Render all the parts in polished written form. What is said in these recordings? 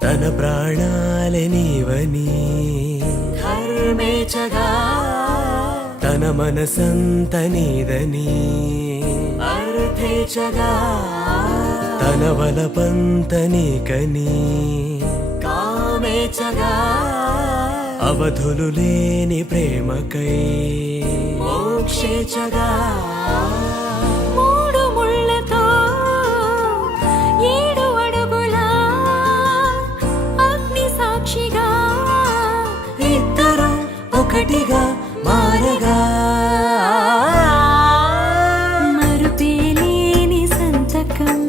తన ప్రాణాలే నీవని కర్మేచగా తన మనసంత నీదని అర్థేచగా తన వలపంత నీకని కామేచగా అవధులు లేని ప్రేమకై మోక్షేచగా ఒకటిగా మారగా మరుపేలేని సంతకం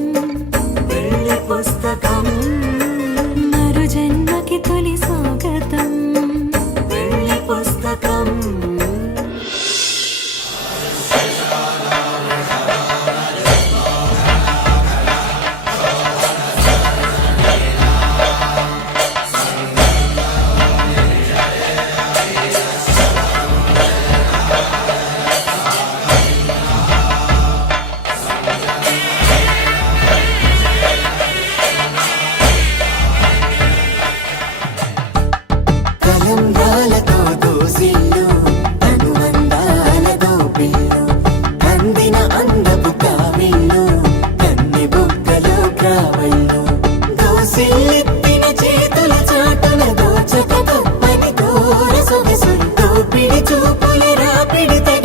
వెళ్ళి పుస్తకం మరు జన్మకి తొలి స్వాగతం వెళ్ళి పుస్తకం కలంబ్రాలతో దోసిల్లు అనుబంధాలతో పిల్లు అందిన అందపు కావిళ్ళు కన్నె బొక్కలో కావళ్ళు దోసిల్లెత్తిన చేతుల చాటున దోచక తప్పని దూర సొగసులు దోపిడి చూపుల రాపిడి తెగ